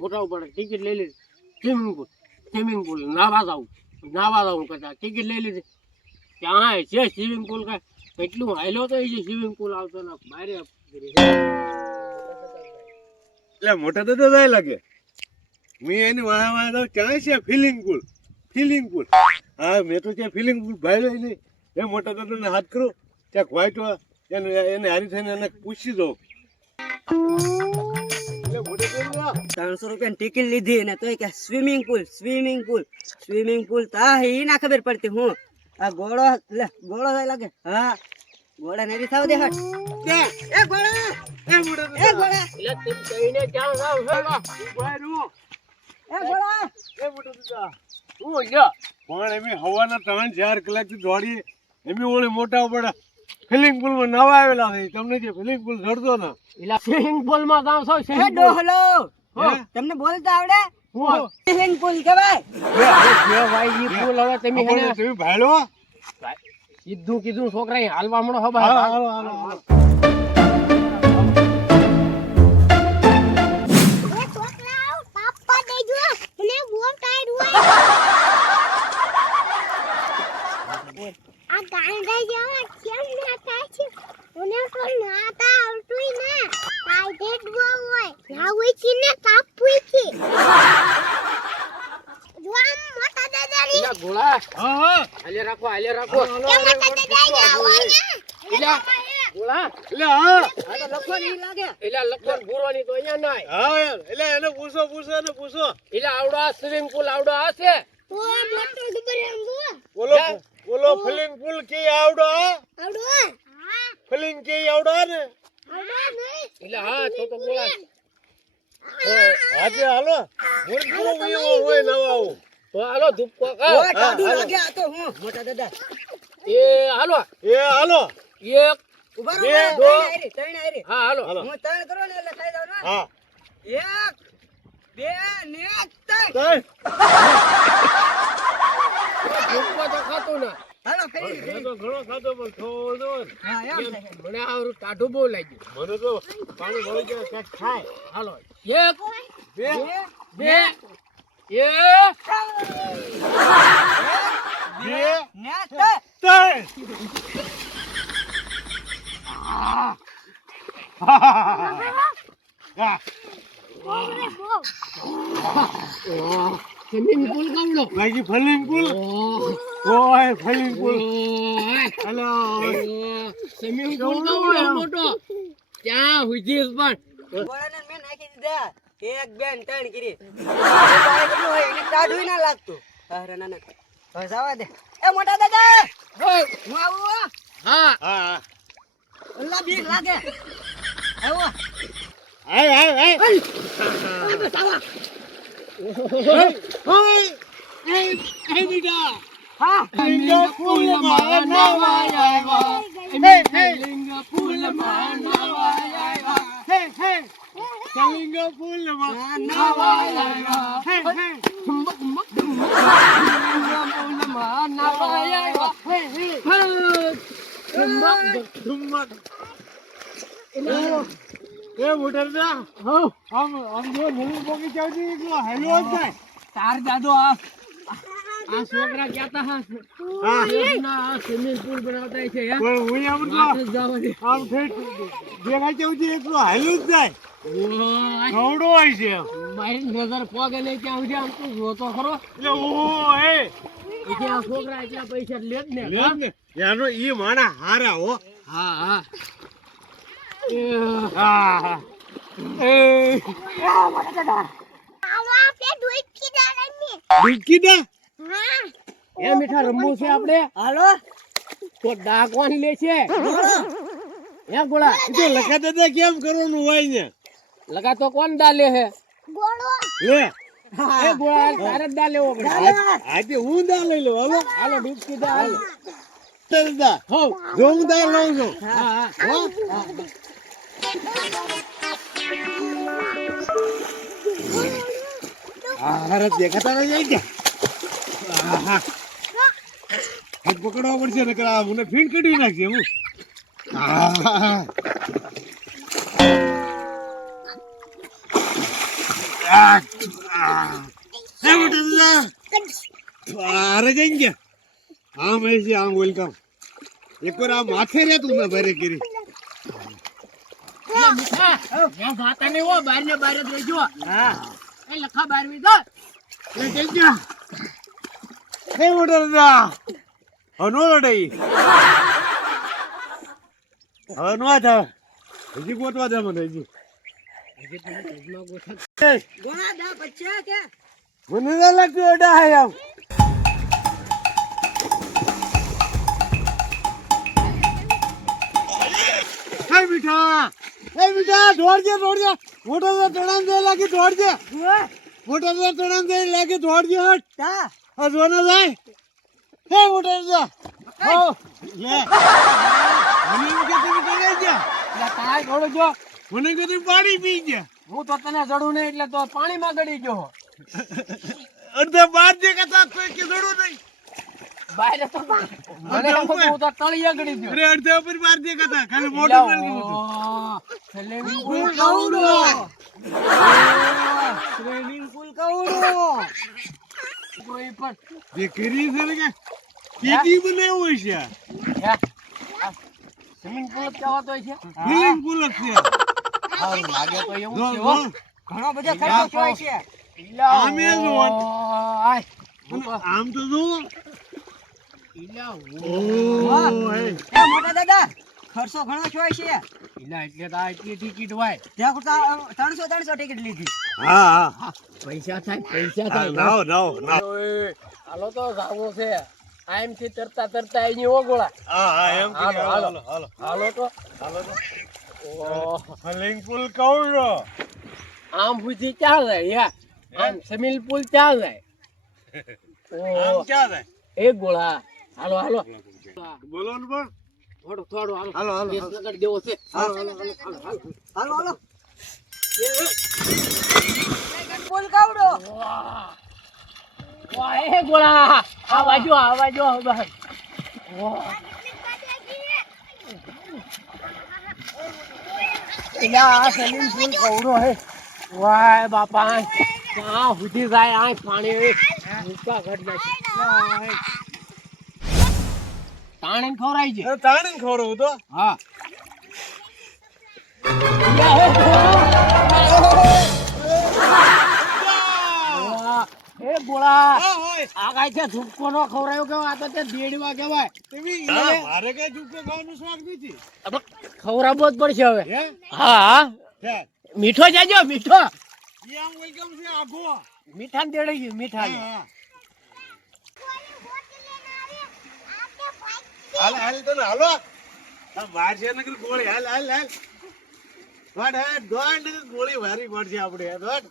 મોટા પડે. ટિકિટ લઈ લીધી. Swimming pool. Swimming pool. નાવા જાવું. નાવા જાવું કરતા. ટિકિટ લઈ લીધી. ત્યાં છે સ્વિમિંગ પુલ કાંઈ? કેટલું હાઈલો તો એ સ્વિમિંગ પુલ આવતો ને બારે એટલે મોટા તો જાય લાગે. મેં એની વાહ વાહ તો ક્યાં છે ફિલિંગ પુલ? ફિલિંગ પુલ. હા, મેં તો ત્યાં ફિલિંગ પુલ ભાઈ નહીં. એ મોટા દાદાને હાથ કરો. ત્યાં વ્હાઈટ એને એને હારી થઈને એને પૂછી દો. એટલે ત્રણસો રૂપિયા ટિકિટ લીધી ને તોય કે swimming pool swimming pool swimming pool તા એ ના ખબર પડતી હું. આ ગોળો લે ગોળો થાય લાગે. હા ગોળા ને થાવ દે હટ. કે? એ ગોળા! એ મુડો એ ગોળા! એટલે તું કઈને ક્યાં જાવ છો? ઊભા એ ગોળા! એ મુડો દાદા હું પણ એમી હવાના ત્રણ ચાર કલાકથી દોડી એમી ઓળે મોટા ઉપર ફિલિંગ પુલમાં નવા આવેલા છે. તમને જે ફિલિંગ પુલ જડતો ને. એટલે સ્વિમિંગ પુલમાં જાવ છો? એ સ્વિમિંગ પુલ ડોહલો! તમને બોલતા આવડે? સ્વિમિંગ પુલ કહેવાય? ભાઈ ઈ પુલ હવે તમે હેને તમે ભાડો કીધું કીધું છોકરા હાલવા મળો હવે હાલો હાલો હાલો હાલો. એ છોકરાઓ પાપા દેજો મને બહુ ટાઈડ હોય આ ગાંડા જેવા કેમ નાતા છે મને તો નાતા આવતું ના ટાઈડ બહુ હોય લાવું છે ને કાપું છે જો આમ મોટા દાદાની એટલે ગોળા. હા હા. હાલે રાખો હાલે રાખો. કે મોટા દાદા આવો ને એટલે ગોળા? એટલે હા. આ તો લખો ઈ લાગે. એટલે લખન પૂરવાની તો અહીંયા નાય. હા એટલે એને પૂછો પૂછો એને પૂછો. એટલે આવડો આ સ્વિમિંગ પુલ આવડો આ છે. ઓ મોટો ડુબર એમ બો બોલો બોલો ફિલિંગ પુલ કે આવડો હા આવડો હા ફિલિંગ કે આવડો ને આવડો નહીં એટલે હા તો તો ગોળા આજે હાલો મોર પૂરો વિયો હોય નવા આવું તો હાલો ધૂપકો ટાઢું લાગે આ તો હું મોટા દાદા. એ હાલો. એ હાલો. એક ઊભા બે, રહો. દો. ત્રણ આયરી, ત્રણ. હા હાલો. હું ત્રણ કરો ને એટલે ખાઈ જાવ ને હા. એક બે ને ત્રણ. તઈ ધૂપકો તો ખાતું ના. હાલો કરી મેં કરી. તો ઘણો ખાધો પણ થોડો હા એમ મને આવડું ટાઢું બહુ લાગ્યું. મને તો પાણી ભળી જાય કાંઈક હાલો. એક બે બે એક બે ને બો સ્વિમિંગ પુલ કાવડો બાકી ફિલિંગ પુલ? ઓય filling pool. Hello. Swimming pool કાવડો મોટો. ત્યાં હુજી પણ ગોળાને મેં નાખી દીધા. એક બેન ત્રણ કરી. ટાઢું ના લાગતું. અરે ના ના હવે જવા દે. એ મોટા દાદા! હું આવું હા? હા. અલ્લા બીક લાગે. આવો. હાય હાય હાય એ બીજા હા. લિંગમાં નવાય આવ્યા લિંગ પુલમાં નવાય આવ્યા હે હે કલિંગ પુલમાં નવાય આવ્યા હે હે પુલમાં નવાય આવ્યા ધુમ્મક એ મોટર આમ આમ જો નવી પોકી ચાવતી હેલો જ થાય તાર દાદો આ આ છોકરા કહેતા હા. આ સ્વિમિંગ પુલ બનાવતા છે પણ હું આમ તો જ જવા આમ ઠેઠ દેખાય ચાવતી એકલો હેલો જ જાય. ઓય, હોય છે. મારી નજર પગે લઈ ત્યાં સુધી આમ તું જોતો ખરો. એટલે ઓહો એ. આ છોકરા એટલા પૈસા લે જ ને લે જ ને. એનો ઈ માણા હારા હો. હા હા. એ, હા હા. એ. આવો આપણે ડુઈકી દાડા મે બીકી દે હા. એ મીઠા રમવું છે આપણે? હાલો. તો ડાકવાની લે છે હે ગોળા ઈ તો લખા કેમ કરવાનું હોય ને? લગા તો કોણ ડાલે લે હે? ગોળો. લે એ ગોળા તારે જ લેવો પડે આજે હું લઈ લઉં? હાલો. હાલો ડૂબકી દા હાલો. દાદા હો જો હું દા લઉં છું. હા હા. હો. હારે દેખાતા નહીં જાય કે આહા. હાથ પકડવા પડશે નકર આ મને ફીણ કાઢી નાખશે હું. આહા. ગયા આમ છે આમ વેલકમ એકવાર આ માથે રે તું ભરે કરી એ એ લખા બહાર દો એ હજી ગોતવા દે મને હજી ગોળા દા પચ્યા કે મને ના લાગતું અડા હે આમ હે મીઠા હે મીઠા દોડજે દોડજે મોટો તો તણામ દે લાગી દોડજે મોટો તો તણામ દે લાગી ગયા મને કે પાણી પી ગયા હું તો તને જડું નહીં એટલે તો પાણીમાં ગળી ગયો. અડધા બાર જે કથા કોઈ કે દોડું નહીં. બહાર તો મને હું તો તળિયે ગળી ગયો. અરે અડધા ઉપર બાર જે કથા ખાલી મોટું કરી દીધું સ્વિમિંગ પુલ પુલ કવડો. Swimming pool કવડો. કોઈ પણ. જે કરી છે ને કે કેદી બનાવ્યું છે. સ્વિમિંગ પુલ જ કહેવાતો છે? ફિલિંગ પુલ જ છે. સારું લાગે તો એવું જો, જ જો. હો. ઘણો બધો ખર્ચો થયો છે. આમે જ આમ તો જુઓ. ઈલા વાહ. એ મોટા દાદા ખર્ચો ઘણો થયો છે. ઇલા એટલે તો આ ટિકિટ હોય. ત્યાં કરતા ત્રણસો ત્રણસો ટિકિટ લીધી. હા હા. પૈસા થાય પૈસા થાય. નાવ ઓય, હાલો તો જાવો છે. આમ થી તરતા તરતા અહીં ઓગોળા. હા હા એમ હાલો. હાલો હાલો. હાલો તો. હાલો તો. ઓહ, ફિલિંગ પુલ કહું છો? આમ સુધી ચાલે જાય? યા આમ સમીલ પુલ ચાલે આમ જાય? એક ગોળા. હાલો હાલો. બોલો ને પણ. થોડું થોડું હાલો. હાલો, હાલો, વીસ જેવો છે. હાલો હાલો હાલો હાલો હાલો. હાલો હાલો. પુલ કવડો? વાહ વાહ એ ગોળા. આ બાજુ આ બાજુ વાહ એલા આ સ્વિમિંગ પુલ કવડો હે? વાય બાપા ક્યાં સુધી જાય આ પાણી? ઊંચા ઘટ જાય. તાણે ખવરાય છે. તાણી ખવડાવું તો? હા. એ બોળા આ કાંઈ છે ઝુમકો નો ખવરાયો કેવાય આ તો તે દેડવા કેવાય. મારે કઈ ચૂકે ખાવાનું સ્વાદ નથી. ખવરાવવો જ પડશે હવે. હે? હા. હા? મીઠો જાજો મીઠો. વેલકમ છે આખો મીઠા ને તેડી ગયું મીઠા હાલ હાલ તો હાલો. છે નકર ગોળી. હાલ હાલ હાલ. દોડ હેડ દોડ નકર ગોળી વારી પડશે આપણે દોડ